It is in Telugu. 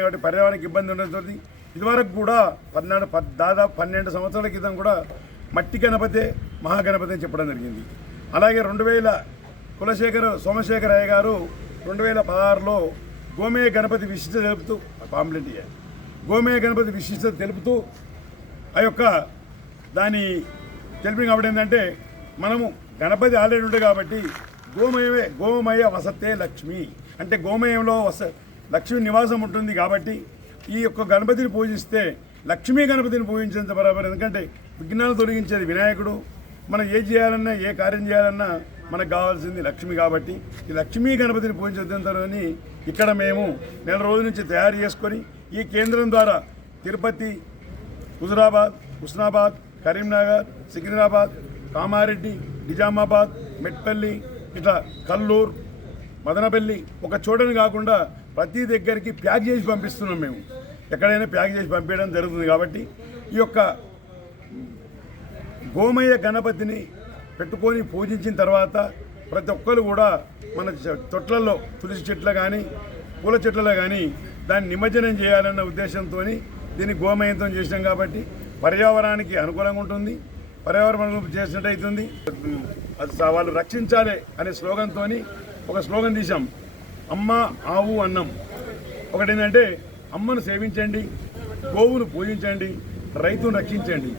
కాబట్టి పర్యావరణకి ఇబ్బంది ఉండదు ఇదివరకు కూడా పద్నాలుగు పద్ దాదాపు పన్నెండు సంవత్సరాల క్రితం కూడా మట్టి గణపతే మహాగణపతి అని చెప్పడం జరిగింది. అలాగే రెండు వేల కులశేఖర్ సోమశేఖర్ గారు రెండు వేల పదహారులో గోమేయ గణపతి విశిష్టత తెలుపుతూ పాంప్లెంట్ గోమేయ గణపతి విశిష్టత తెలుపుతూ ఆ యొక్క దాని తెలిపి కాబట్టి ఏంటంటే మనము గణపతి ఆల్రెడీ ఉండే కాబట్టి గోమయమే గోమయ వసతే లక్ష్మి. అంటే గోమయంలో వస లక్ష్మి నివాసం ఉంటుంది కాబట్టి ఈ యొక్క గణపతిని పూజిస్తే లక్ష్మీ గణపతిని పూజించేంత బరాబర్. ఎందుకంటే విఘ్నాలు తొలగించేది వినాయకుడు. మనం ఏ చేయాలన్నా ఏ కార్యం చేయాలన్నా మనకు కావాల్సింది లక్ష్మి కాబట్టి ఈ లక్ష్మీ గణపతిని పూజించేంతని ఇక్కడ మేము నెల రోజుల నుంచి తయారు చేసుకొని ఈ కేంద్రం ద్వారా తిరుపతి హుజురాబాద్ హుస్నాబాద్ కరీంనగర్ సికింద్రాబాద్ కామారెడ్డి నిజామాబాద్ మెట్పల్లి ఇట్లా కల్లూరు మదనపల్లి ఒక చోటని కాకుండా ప్రతి దగ్గరికి ప్యాక్ చేసి పంపిస్తున్నాం మేము. ఎక్కడైనా ప్యాక్ చేసి పంపించడం జరుగుతుంది కాబట్టి ఈ యొక్క గోమయ గణపతిని పెట్టుకొని పూజించిన తర్వాత ప్రతి ఒక్కరు కూడా మన తొట్లలో తులసి చెట్ల కానీ పూల చెట్లలో కానీ దాన్ని నిమజ్జనం చేయాలన్న ఉద్దేశంతో దీన్ని గోమయంతో చేసినాం కాబట్టి పర్యావరణానికి అనుకూలంగా ఉంటుంది. పర్యావరణం చేసినట్టు అవుతుంది వాళ్ళు రక్షించాలి అనే స్లోగన్తో ఒక స్లోగన్ తీసాం అమ్మ ఆవు అన్నం. ఒకటి ఏంటంటే అమ్మను సేవించండి గోవును పూజించండి రైతును రక్షించండి.